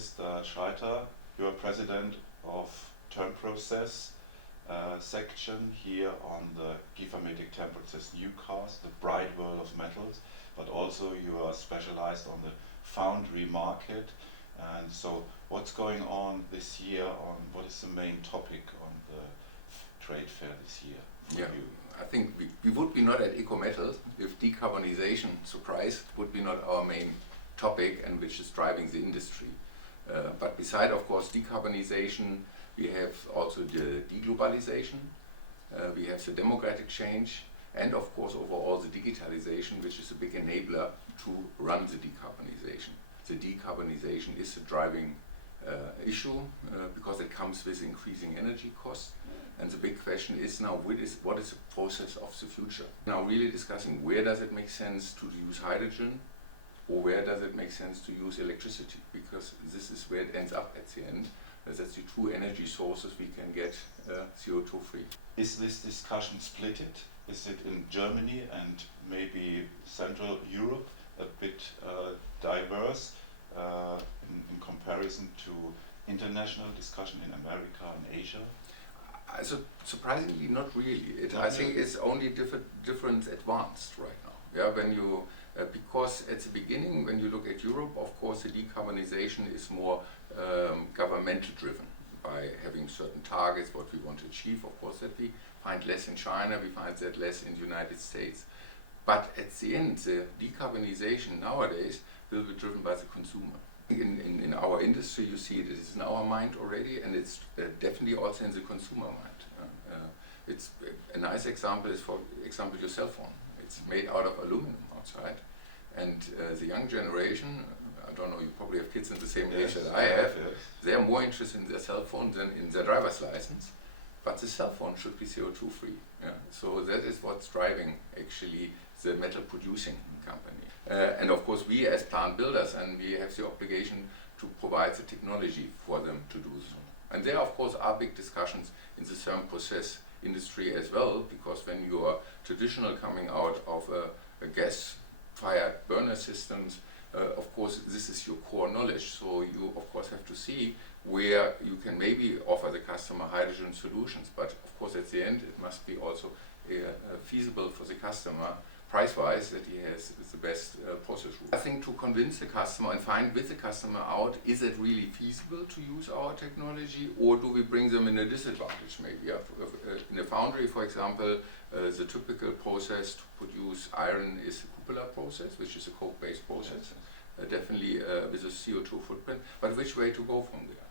Mr. Schreiter. You're president of turn process section here on the Giefermetic Temperatures Newcast, the bright world of metals, but also you are specialized on the foundry market. And so what's going on this year, on what is the main topic on the trade fair this year for you? I think we would be not at ecoMetals if decarbonization, surprise, would be not our main topic and which is driving the industry. But beside, of course, decarbonization, we have also the deglobalization, we have the demographic change, and of course overall the digitalization, which is a big enabler to run the decarbonization. The decarbonization is a driving issue because it comes with increasing energy costs. And the big question is now, what is the process of the future? Now really discussing where does it make sense to use hydrogen, or where does it make sense to use electricity? Because this is where it ends up at the end. That's the two energy sources we can get CO2 free. Is this discussion split? Is it in Germany and maybe Central Europe a bit diverse in comparison to international discussion in America and Asia? So surprisingly, not really. I think it's only different advanced right now. Yeah, when you because at the beginning, when you look at Europe, of course, the decarbonization is more governmental driven by having certain targets, what we want to achieve. Of course, that we find less in China, we find that less in the United States. But at the end, the decarbonization nowadays will be driven by the consumer. In our industry, you see it is in our mind already, and it's definitely also in the consumer mind. It's a nice example is, for example, your cell phone. It's made out of aluminum outside, and the young generation, I don't know, you probably have kids in the same age that I have, they are more interested in their cell phone than in their driver's license, but the cell phone should be CO2 free. Yeah? So that is what's driving actually the metal producing company. And of course we as plant builders, and we have the obligation to provide the technology for them to do so. And there of course are big discussions in the thermal process industry as well, because when you are traditional coming out of a gas-fired burner systems, of course this is your core knowledge, so you of course have to see where you can maybe offer the customer hydrogen solutions, but of course at the end it must be also feasible for the customer price-wise that he has the best process route. I think to convince the customer and find with the customer out, is it really feasible to use our technology, or do we bring them in a disadvantage maybe? In a foundry, for example, the typical process to produce iron is a cupola process, which is a coke-based process, definitely with a CO2 footprint, but which way to go from there?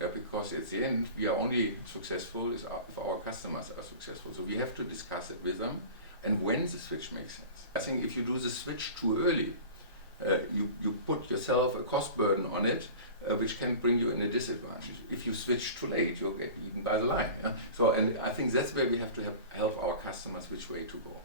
Yeah, because at the end, we are only successful if our customers are successful. So we have to discuss it with them, and when the switch makes sense. I think if you do the switch too early, you put yourself a cost burden on it, which can bring you in a disadvantage. If you switch too late, you'll get eaten by the line. Yeah? So, and I think that's where we have to help our customers which way to go.